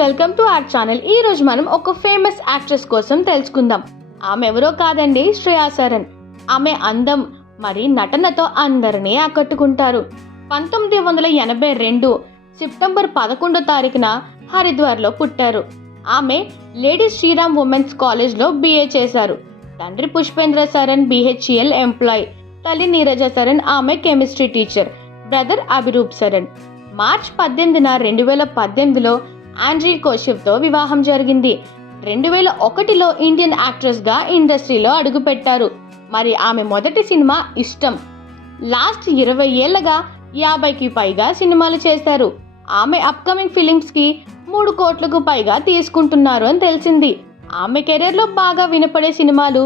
Welcome to our channel. ఈ రోజు మనం ఒక ఫేమస్ యాక్ట్రెస్ కోసం తెలుసుకుందాం. ఆమె ఎవరో కాదండి, శ్రేయా సరన్. ఆమె అందం మరి నటనతో అందరినీ ఆకట్టుకుంటారు. 1982 సెప్టెంబర్ 11వ తారీఖున హరిద్వార్లో పుట్టారు. ఆమె లేడీ శ్రీరామ్ ఉమెన్స్ కాలేజ్లో BA చేశారు. తండ్రి పుష్పేంద్ర సరన్ BHEL ఎంప్లాయ్, తల్లి నీరజ సరన్ ఆమె chemistry teacher, brother Abhiroop Saran. March 18న 2018లో ఆండ్రీ కౌశిక్తో వివాహం జరిగింది. 2001లో ఇండియన్ యాక్ట్రెస్గా ఇండస్ట్రీలో అడుగుపెట్టారు. మరి ఆమె మొదటి సినిమా ఇష్టం. లాస్ట్ 20 ఏళ్లగా 50కి పైగా సినిమాలు చేశారు. ఆమె అప్కమింగ్ ఫిలిమ్స్కి 3 కోట్లకు పైగా తీసుకుంటున్నారు అని తెలిసింది. ఆమె కెరీర్లో బాగా వినపడే సినిమాలు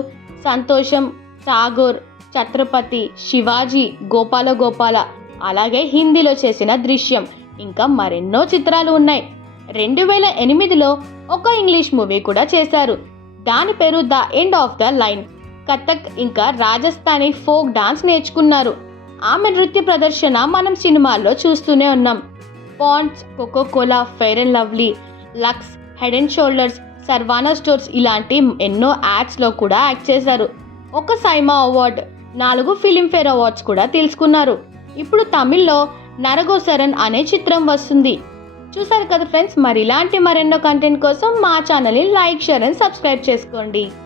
సంతోషం, ఠాగూర్, ఛత్రపతి, శివాజీ, గోపాల గోపాల, అలాగే హిందీలో చేసిన దృశ్యం, ఇంకా మరెన్నో చిత్రాలు ఉన్నాయి. 2008లో ఒక ఇంగ్లీష్ మూవీ కూడా చేశారు. దాని పేరు the end of the line. Kathak ఇంకా రాజస్థానీ ఫోక్ డాన్స్ నేర్చుకున్నారు. ఆమె నృత్య ప్రదర్శన మనం సినిమాల్లో చూస్తూనే ఉన్నాం. Pond's, Coca Cola, Fair and Lovely, Lux, Head and Shoulders, Saravana Stores ఇలాంటి ఎన్నో యాడ్స్లో కూడా యాక్ట్ చేశారు. ఒక సైమా అవార్డ్, 4 ఫిలింఫేర్ అవార్డ్స్ కూడా తీసుకున్నారు. ఇప్పుడు తమిళ్లో నరగోసరన్ అనే చిత్రం వస్తుంది. చూసారు కదా ఫ్రెండ్స్, మరి ఇలాంటి మరెన్నో కంటెంట్ కోసం మా ఛానల్ని లైక్, షేర్ అండ్ సబ్స్క్రైబ్ చేసుకోండి.